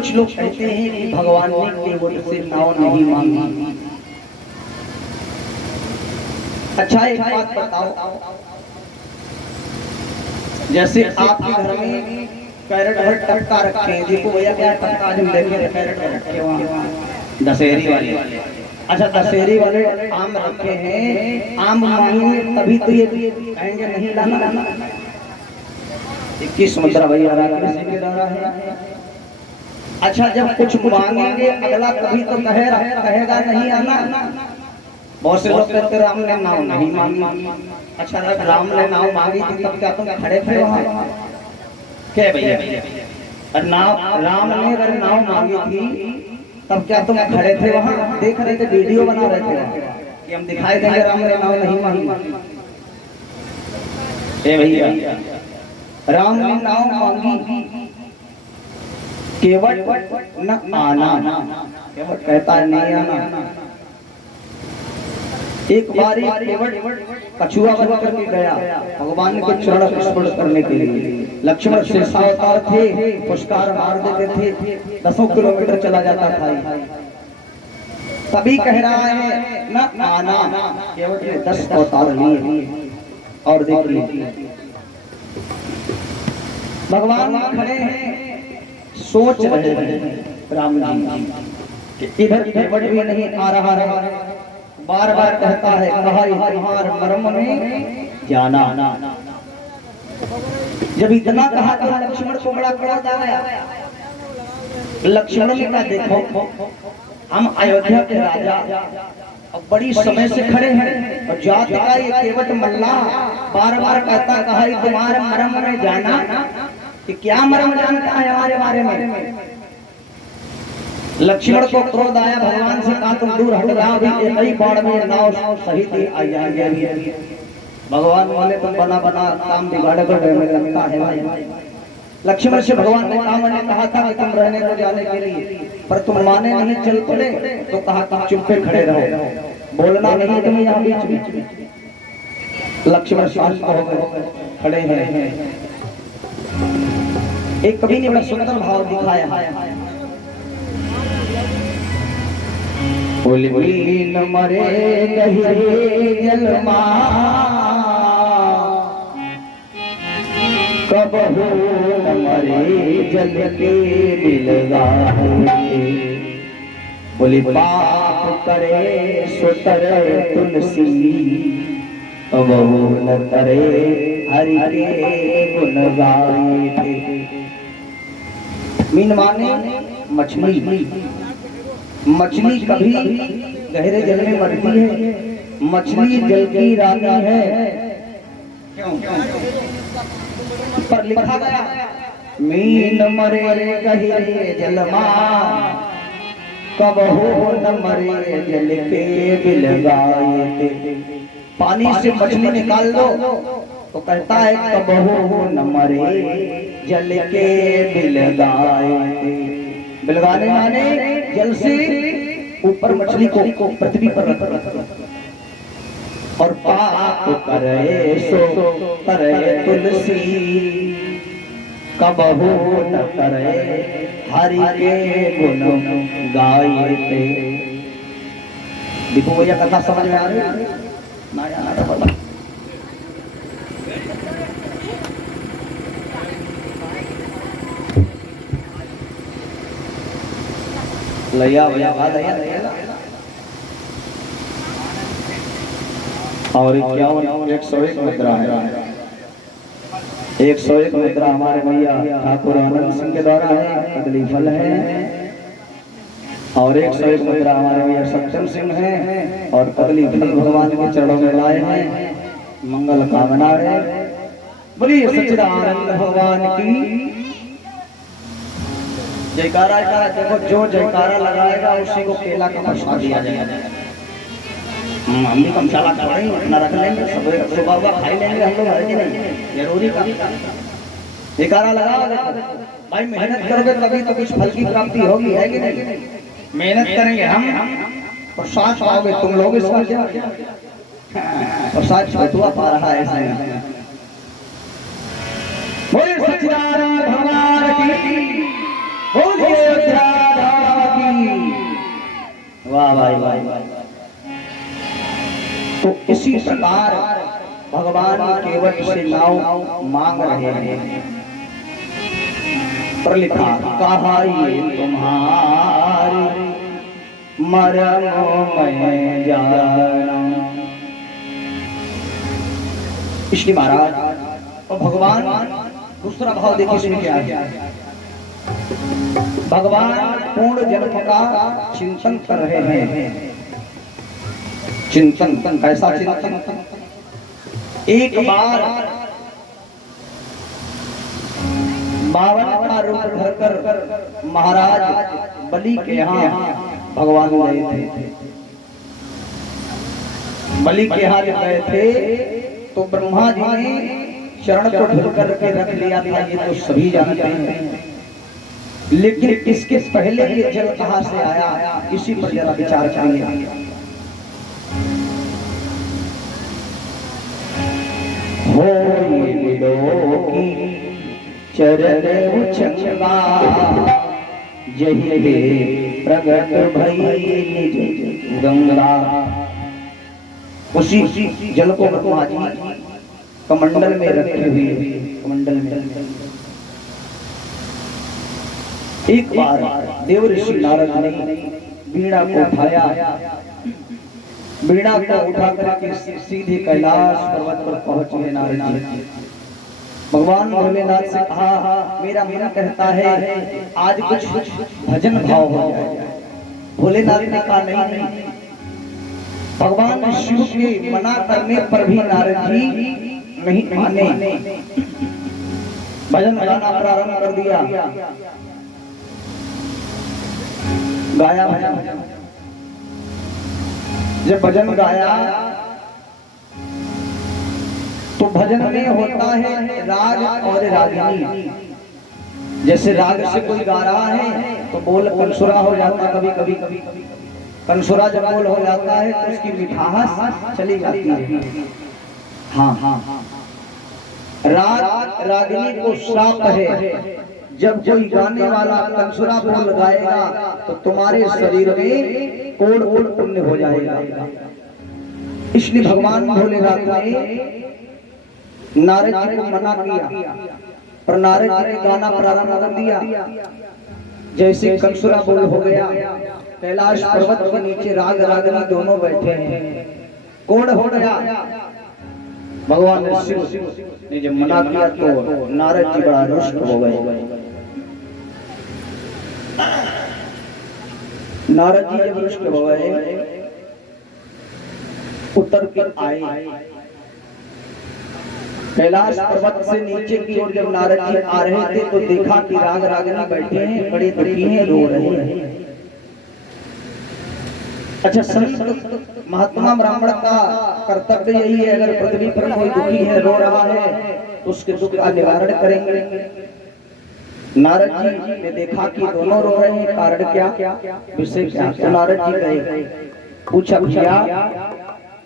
कुछ लोग कहते हैं कि भगवान ने केवट से नाव नहीं मांगी। अच्छा एक बात बताओ, जैसे आपके घर में कैरेट भर टक्का रखे हैं, देखो भैया क्या टक्का जो लेके कैरेट भर रखे वहाँ दशहरी वाले। अच्छा दशहरी वाले आम रखे हैं, आम मांगेंगे तभी तो ये कहेंगे नहीं लाना। 21 मुद्रा भैया है। अच्छा जब कुछ मांगेंगे अगला कभी तो कहेगा नहीं आना। बहुत से लोग कहते राम ने नाव नहीं मांगी। अच्छा जब राम ने नाव मांगी थी तब क्या तुम खड़े थे वहाँ? क्या भैया नाव राम ने अगर नाव मांगी थी तब क्या तुम खड़े थे वहाँ? देख रहे थे, वीडियो बना रहे थे कि हम दिखाई देंगे राम ने नाव नहीं मांगी। ए भैया राम ने नाव मांगी, केवट न आना, केवट कहता है नहीं आना। एक बार केवट कछुआ बन करके गया भगवान के चरण स्पर्श करने के लिए। लक्ष्मण शेषावतार थे, पुष्कार मार देते थे, 10 किलोमीटर चला जाता था। तभी कह रहा है न आना, केवट ने 10 अवतार लिए। और देखिए भगवान खड़े हैं, सोच रहे हैं राम जी कि इधर केवट भी नहीं आ रहा है। बार बार कहता है कहा तुम्हार मर्म में जाना। जब इतना कहा तो लक्ष्मण को बड़ा क्रोध आ गया। लक्ष्मण ने कहा देखो हम अयोध्या के राजा अब बड़ी समय से खड़े हैं और जात का ये केवट मल्ला बार बार कहता कहा तुम्हारे मर्म में जाना, कि क्या मर्म जानता है हमारे बारे में? लक्ष्मण को क्रोध आया, भगवान से कहा तुम दूर हट जाओ, अभी एक ही बाण में नाव सहित आ जाएंगे। भगवान बोले तुम बना काम बिगाड़ कर लगता है भाई। लक्ष्मण से भगवान ने कहा मैंने कहा था कि तुम रहने को जाने के लिए, पर तुम माने नहीं, चल पड़े तो कहा तुम चुप पे खड़े रहो, बोलना नहीं तुम्हें यहाँ बीच में। लक्ष्मण शांत हो गए, खड़े हैं। एक कवि ने बड़ा सुंदर भाव दिखाया, उलवीन मरे गहरे जलमा कबहू न मरे जल के बिलगाए। बोले पाप करे सो तरे तुलसी, कबहू न तरे हरि के गुण गाए। मीन माने मछली। मछली कभी गहरे जल में मरती है, मछली जल की रानी है। क्यों? पर लिखा गया मीन मरे गहरे जलमा कबहू न मरे जल के बिलगाए। पानी से मछली निकाल दो तो कहता है कबहू न मरे जल के बिलगाए। बिलगाने माने जल से ऊपर मछली को पृथ्वी पर रख, और पाप करे सो करे तुलसी, कबहू न करे हरि के गुण गाए। देखो भैया कथा समझ में आ रही है ना? आना तो पता लैया भैया और 101 मुद्रा है। 101 मुद्रा हमारे भैया ठाकुर आनंद सिंह के द्वारा है, अगली फल है। और 101 मुद्रा हमारे भैया सत्यम सिंह है, और अगली फल भगवान के चरणों में लाए हैं। मंगल कामना है। बोलिए सच्चिदानंद भगवान की जयकारा। देखो जो जयकारा लगाएगा उसी को केला का प्रसाद दिया जाएगा। हम भी कमशाला छोड़ेंगे, अपना रख लेंगे, सुबह सुबह खाई लेंगे हम लोग, है कि नहीं? जरूरी का जयकारा लगाओ भाई, मेहनत करोगे तभी तो कुछ फल की प्राप्ति होगी, है कि नहीं? मेहनत करेंगे हम, प्रसाद पाओगे तुम लोग। इसका क्या प्रसाद छुआ पा रहा है। बोलिए सच्चिदानंद भगवान की, बोलिए वाह भाई वाह। तो इसी प्रकार भगवान केवट से नाव मांग रहे हैं। पर लिखा कहा ये तुम्हारी मरम मैं जाना। इसलिए महाराज और भगवान दूसरा भाव देखिए इसमें क्या है। भगवान पूर्ण जन्म का चिंतन कर रहे हैं। चिंतन कैसा चिंतन? एक बार बावन का रूप धरकर महाराज बलि के यहाँ भगवान गए थे। बलि के यहाँ जब गए थे तो ब्रह्मा जी ने शरण को ढल करके रख लिया था, ये तो सभी जानते हैं। लेकिन इसके पहले ये जल कहाँ से आया, इसी पर जरा विचार करेंगे। हो चरण उचंगा जही प्रगट भई निज गंगा। उसी जल को ब्रह्मा जी कमंडल में रखे हुए, कमंडल में एक बार देव ऋषि नारद ने वीणा को उठाया। वीणा को उठा करके सीधे कैलाश पर्वत पर पहुंचे नारद जी। भगवान भोलेनाथ से कहा मेरा मन कहता है आज कुछ भजन भाव हो जाए। भोलेनाथ ने कहा नहीं। भगवान शिव के मना करने पर भी नारद जी नहीं माने, भजन गाना प्रारंभ कर दिया। गाया भजन। जब भजन गाया तो भजन में होता है राग और रागिनी। जैसे राग से कोई गा रहा है तो बोल कंसुरा हो जाता है, कभी कभी कंसुरा जब बोल हो जाता है तो उसकी मिठास चली जाती है। हाँ, राग रागिनी को श्राप है। जब कोई गाने वाला कंसुरा बोल गाएगा तो तुम्हारे शरीर में कोड़ कोड़ पुण्य हो जाएगा। इसलिए भगवान भोलेनाथ ने नारद जी को मना किया, पर नारद जी ने गाना प्रारंभ कर दिया। जैसे कंसुरा बोल हो गया, कैलाश पर्वत के नीचे राग रागिनी दोनों बैठे हैं, कोड़ हो गया। भगवान शिव ने जब मना किया तो नारद जी बड़ा रुष्ट हो गए। नारद जी जब रुष्ट हो गए उतर के आए कैलाश पर्वत से नीचे की ओर। जब नारद जी आ रहे थे तो देखा कि राग रागिनी बैठे हैं, बड़े दुखी हैं, रो रहे हैं। अच्छा, संत महात्मा ब्राह्मण का कर्तव्य यही है, अगर पृथ्वी पर कोई दुखी है, रो रहा है तो उसके दुख का निवारण करेंगे। नारद जी ने देखा कि दोनों रो रहे हैं, कारण क्या, विषय क्या? तो नारद जी गए, पूछा भैया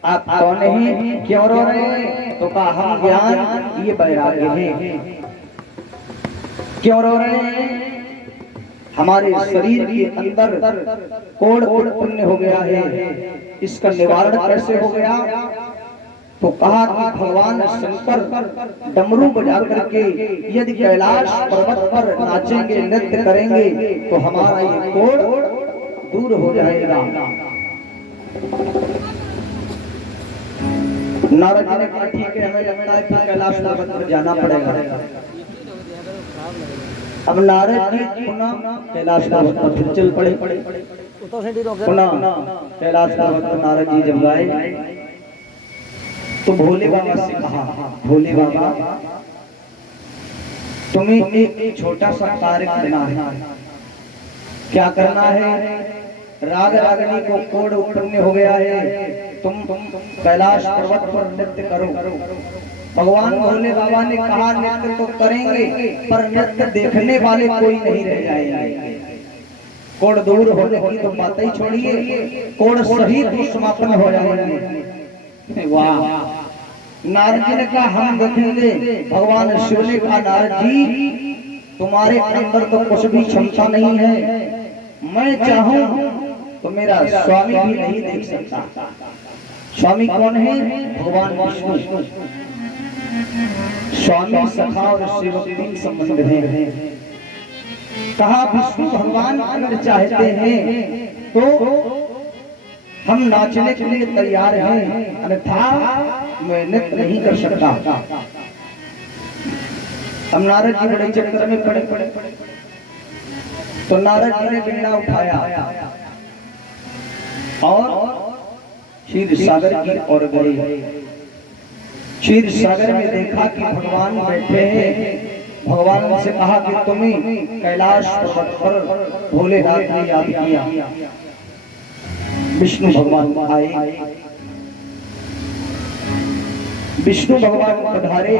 आप कौन हैं, क्यों रो रहे हैं? तो कहा हम ज्ञान ये वैराग्य हैं। क्यों रो रहे हैं? हमारे शरीर के अंदर कोड़ कोड़ पुण्य हो गया है, इसका निवारण कैसे हो गया? तो कहा कि भगवान शंकर डमरू बजा करके यदि कैलाश पर्वत पर नाचेंगे, नृत्य करेंगे तो हमारा ये कोड़ दूर हो जाएगा। नारद जी ने कहा ठीक है, हमें लगता है कि कैलाश पर्वत पर जाना पड़ेगा। अब नारद जी पुनः कैलाश पर्वत पर चल पड़े। पुनः कैलाश पर्वत पर नारद जी जब गए तो भोले बाबा से कहा, भोले बाबा तुम्हें एक छोटा सा कार्य करना है। क्या करना है? राग रागिनी को कोड़ उत्पन्न हो गया है, तुम कैलाश पर्वत पर नृत्य करो। भगवान भोले बाबा ने कहा नृत्य तो करेंगे, पर नृत्य देखने वाले कोई नहीं रह जाएंगे। कोड़ दूर होने की तो बात ही छोड़िए, कोड़ सहित समापन हो जाएंगे। वाह! नारद जी ने कहा हम देखेंगे। भगवान शिव ने कहा नारद जी तुम्हारे अंदर तो कुछ भी क्षमता नहीं है, मैं चाहूं तो मेरा स्वामी भी नहीं देख सकता। स्वामी कौन है? भगवान विष्णु। स्वामी सखा और सेवक तीन संबंध हैं। कहा विष्णु भगवान अगर चाहते हैं तो हम नाचने के लिए तैयार हैं, अन्यथा मैं नृत्य नहीं कर सकता। हम नारद जी बड़े चक्कर में पड़े। तो नारद जी ने वीणा उठाया और क्षीर सागर की ओर गए। क्षीर सागर में देखा कि भगवान बैठे हैं। भगवान से कहा कि तुम्हें कैलाश पर्वत पर भोलेनाथ ने याद किया। विष्णु भगवान आए। विष्णु भगवान पधारे।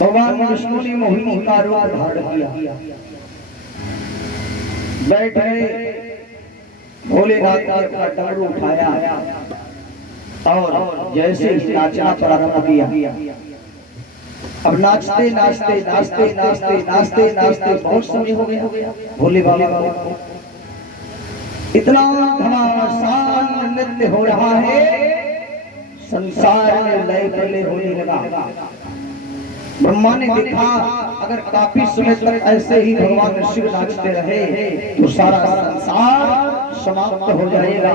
भगवान विष्णु ने मोहिनी का रूप धारण किया। बैठ गए। भोलेनाथ ने अपना डमरू उठाया और जैसे ही नाचना प्रारंभ किया। अब नाचते नाचते नाचते नाचते नाचते नाचते बहुत समय हो गया। भोले बाबा को इतना घमासान नृत्य हो रहा है, संसार में लय पले होने लगा। ब्रह्मा ने देखा अगर काफी समय तक ऐसे ही भगवान शिव नाचते रहे तो सारा संसार समाप्त हो जाएगा।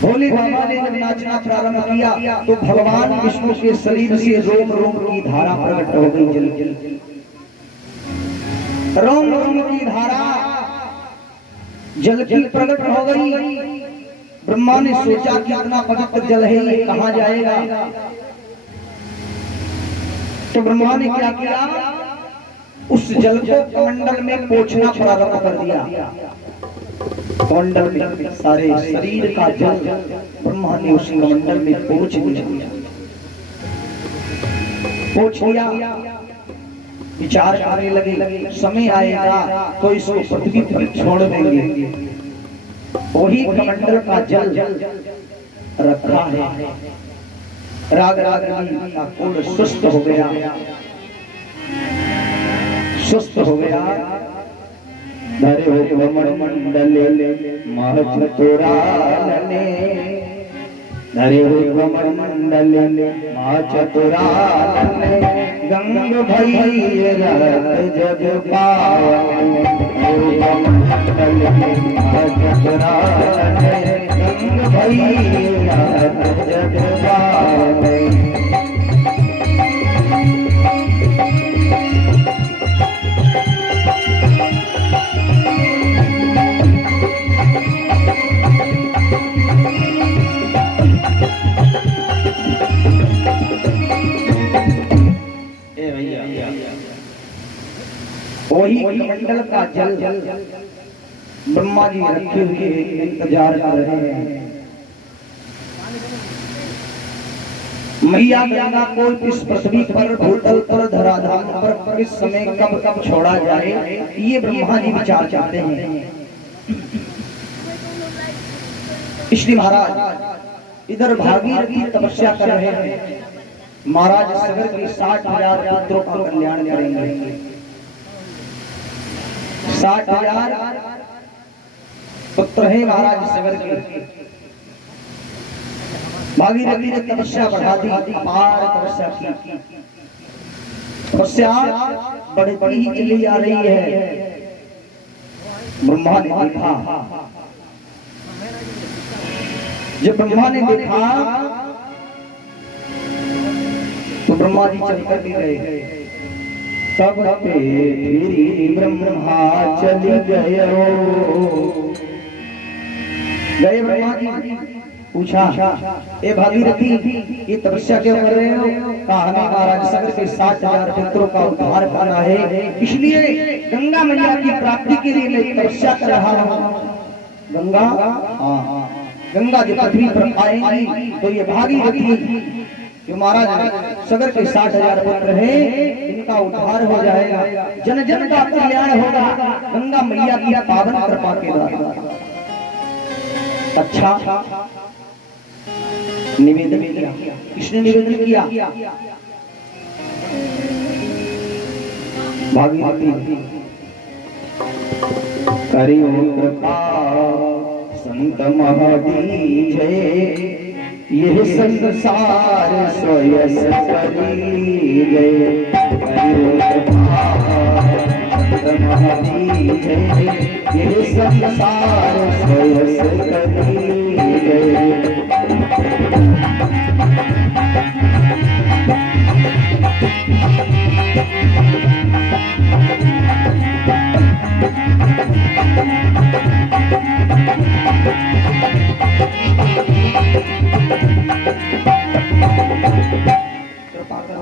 भोले बाबा ने जब नाचना प्रारंभ किया तो भगवान विष्णु के शरीर से रोम रोम की धारा प्रकट हो गई। जल रोम रोम की धारा जल की प्रकट हो गई। ब्रह्मा ने सोचा कि इतना पवित्र जल है, ये कहां जाएगा? तो ब्रह्मा ने क्या किया? उस जल को कमंडल में पोंछना प्रारंभ कर दिया। कमंडल में सारे शरीर का जल ब्रह्मा ने उस कमंडल में पोंछ दिया। पोंछ दिया। विचार करने लगे, समय आएगा तो इसको पृथ्वी पर छोड़ देंगे। वही कमंडल का जल रखा है। राग रागिनी का कुल सुस्त हो गया, सुस्त हो गया। धरे हो मंडले महचतुरानने, धरे हो मंडले महचतुरानने, गंग भई रत जग पावन। मंडले महचतुरानने, गंग भई रत जग पावन। वही कमंडल का जल ब्रह्मा जी रखे हुए इंतजार कर रहे हैं। मैया गंगा को इस पृथ्वी पर भूतल पर धराधाम पर किस समय कब कब छोड़ा जाए, ये ब्रह्मा जी विचार चाहते हैं। इसलिए महाराज इधर भागीरथी तपस्या कर रहे हैं। महाराज सगर के 60,000 पुत्रों का कल्याण करेंगे। 60,000 पुत्र है महाराज सगर के। भागीरथी ने तपस्या बढ़ा दी, अपार तपस्या की। तपस्या बढ़ती ही चली जा रही है। ब्रह्मा ने देखा, जब ब्रह्मा ने देखा तो ब्रह्मा जी चल कर गए। तब फिर ब्रह्मा चली गए। ब्रह्मा जी पूछा, ए भागीरथी ये तपस्या क्यों कर रहे हो? कहा हमें महाराज सगर के 60,000 पुत्रों का उद्धार करना है, इसलिए गंगा मैया की प्राप्ति के लिए मैं तपस्या कर रहा हूँ। गंगा गंगा जब पृथ्वी पर आएंगी तो ये भागीरथी जो महाराज सगर के 60,000 पुत्र हैं, इनका उद्धार हो जाएगा, जन जन का कल्याण होगा गंगा मैया की पावन कृपा के द्वारा। अच्छा, निवेदन किया। किसने निवेदन किया? भागीरथी। करी कृपा संत महादीजे यह संसार सोयस करीजे करी कृपा संत महादीजे यह संसार सोयस करीजे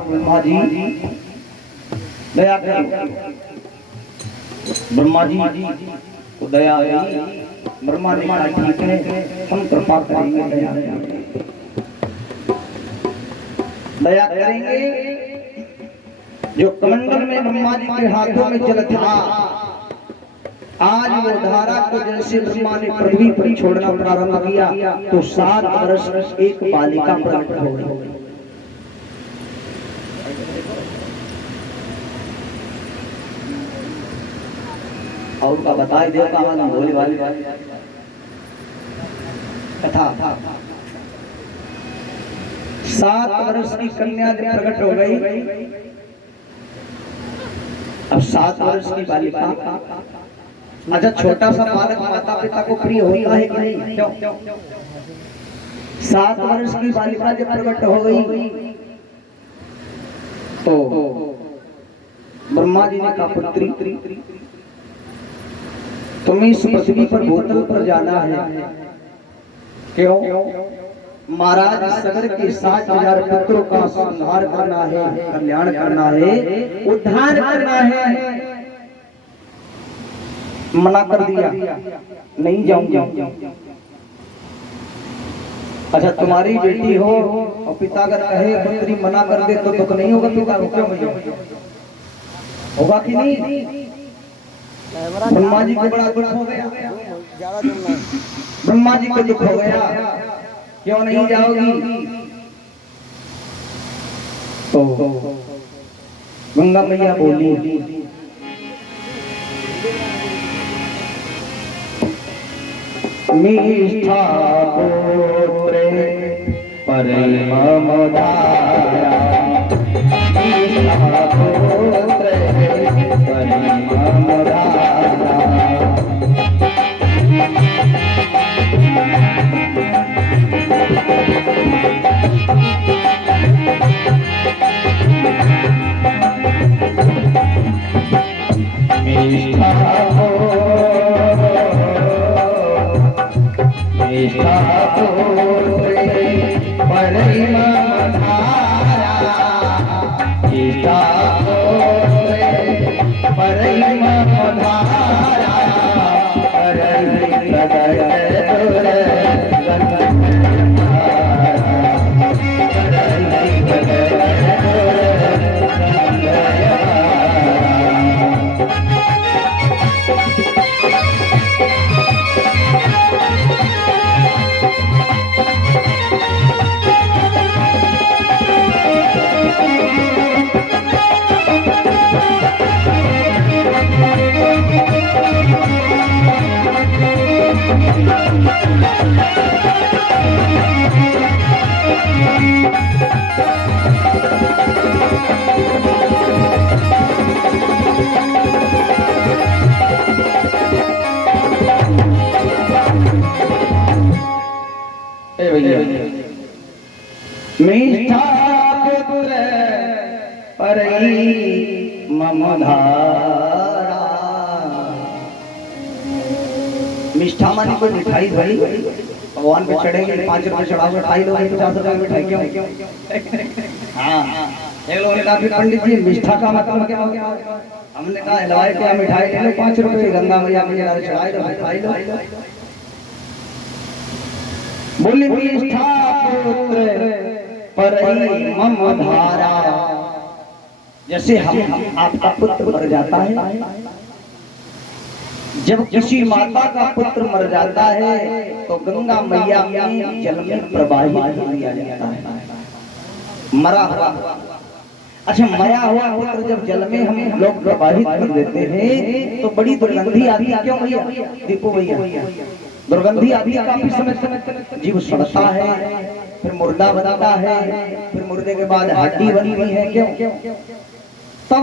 ब्रह्मा जी दया करो। ब्रह्मा जी को दया आई। ब्रह्मा ने कहा ठीक है हम कृपा करेंगे, दया करेंगे। जो कमंडल में ब्रह्मा जी के हाथों में जल था, आज वो धारा को जैसे ब्रह्मा ने पृथ्वी पर छोड़ना प्रारंभ किया तो 7 वर्ष एक बालिका प्रकट हो गई। और का बताए देव का मालूम भोली वाली कथा। 7 वर्ष की कन्या प्रकट हो गई। अब 7 वर्ष की बालिका, अच्छा छोटा सा बालक माता पिता को प्रिय होता है कि नहीं? क्यों? 7 वर्ष की बालिका जब प्रकट हो गई तो ब्रह्मा जी ने कहा पुत्री तुम्हें इस पृथ्वी पर भूतल पर जाना है। क्यों? महाराज सगर के 60,000 पुत्रों का संहार करना है, कल्याण करना है, उद्धार करना है। मना कर दिया, नहीं जाऊंगा। अच्छा तुम्हारी बेटी हो और पिता अगर कहे पुत्री मना कर दे तो दुख नहीं होगा पिता को? क्यों होगा कि नहीं? ब्रह्मा जी को बड़ा दुख हो गया। ब्रह्मा जी को दुख हो गया, क्यों नहीं जाओगी? तो गंगा मैया बोली मीठा पुत्र परम धारा, मीठा पुत्र परम धारा। मीठा पुत्र परई मम धारा। मिष्ठा मानी कोई मिठाई भाई भगवान पे चढ़ेगी, 5 रुपए चढ़ाओ मिठाई लोगे, 50 रुपए मिठाई क्यों? हाँ एक लोगों ने कहा पंडित जी मिष्ठा का मतलब क्या हो गया? हमने कहा हलवाई क्या मिठाई ले लो 5 रुपए, गंगा मैया में चढ़ाई लो मिठाई लो। बोली मिष्ठा पुत्र परई मम धारा। जैसे हम आपका पुत्र मर जाता है, जब किसी माता का पुत्र मर जाता है तो गंगा मैया में जल में प्रवाहित किया जाता है, मरा हुआ। अच्छा, मरा हुआ पुत्र जब जल में हम लोग प्रवाहित कर देते हैं तो बड़ी दुर्गंधी आती है। क्यों भैया? दीपू भैया, दुर्गंधी आती है काफी समय तक। जीव सड़ता है, फिर मुर्दा बनता है, फिर मुर्दे के बाद हड्डी बनती है। क्यों? तब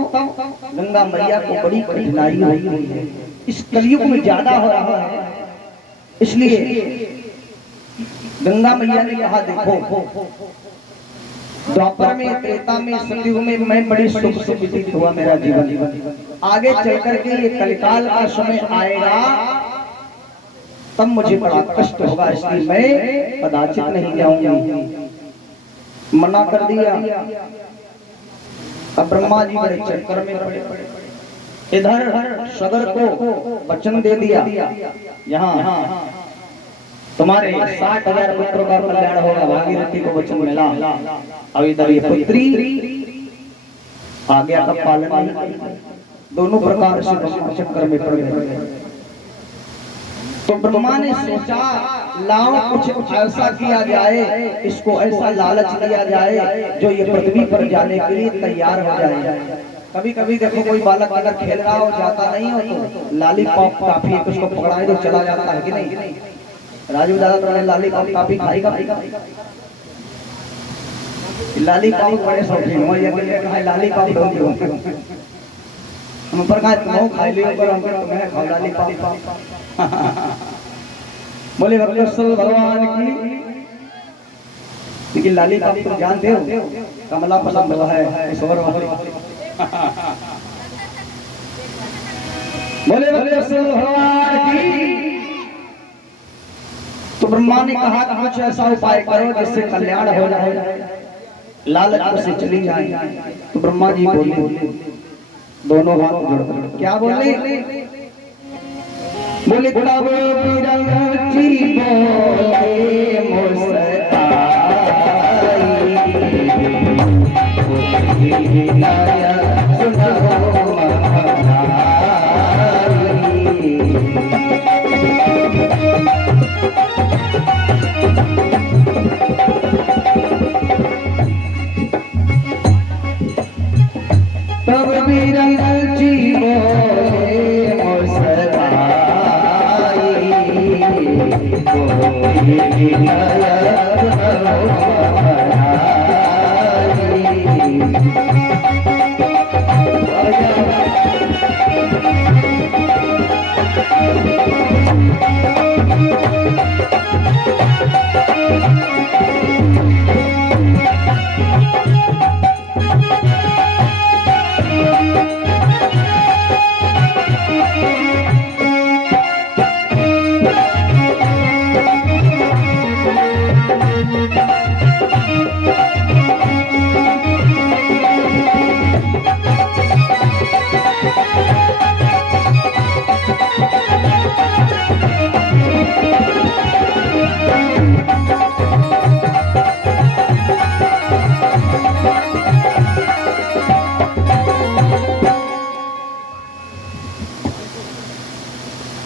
गंगा मैया को बड़ी कठिनाई हुई है। इस कलयुग में ज्यादा हो रहा है, इसलिए गंगा मैया ने कहा देखो, द्वापर में, त्रेता में, सतयुग में मैं बड़ी सुख से व्यतीत हुआ मेरा जीवन। आगे चल करके ये कलिकाल का समय आएगा तब मुझे बड़ा कष्ट होगा, इसलिए मैं कदाचित नहीं जाऊंगी। मना कर दिया। अब ब्रह्मा जी बड़े चक्कर में पड़े। इधर सगर को वचन दे दिया, यहाँ तुम्हारे 60,000 पुत्रों का कल्याण होगा, भागीरथी को वचन मिला। अब इधर ये पुत्री आज्ञा का पालन दोनों प्रकार से चक्कर में पड़ गए। तो ब्रह्मा ने सोचा लाओ कुछ ऐसा किया जाए, इसको ऐसा लालच दिया जाए जो ये पृथ्वी पर जाने के लिए तैयार हो जाए। कभी कभी देखो कोई बालक अगर खेल रहा हो, जाता नहीं हो तो लॉलीपॉप काफी उसको पकड़ाए तो चला जाता है कि नहीं? राजू दादा तुमने लॉलीपॉप काफी खाएगा? लॉलीपॉप बड़े शौकीन हो, ये लॉलीपॉप हम ऊपर का तुम खा लियो पर हम तुम्हें खाओ लॉलीपॉप। बोले भगवान की, लेकिन लॉलीपॉप तुम जानते हो कमला पसंद हुआ है ईश्वर वाले। बोले भगवान की। तो ब्रह्मा ने कहा कुछ ऐसा उपाय करो जिससे कल्याण हो जाए, लालच से चली जाए। तो ब्रह्मा जी बोले, दोनों हाथ जोड़, क्या बोले? बोले तब बिरंची बोले मुस्काई, तब बिरंची बोले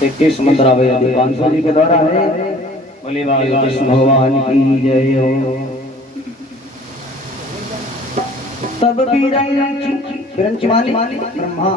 इक्कीस मंत्रा दीपांशु जी के द्वारा है। बोले कृष्ण भगवान की जय हो। तब बिरंची मानी ब्रह्मा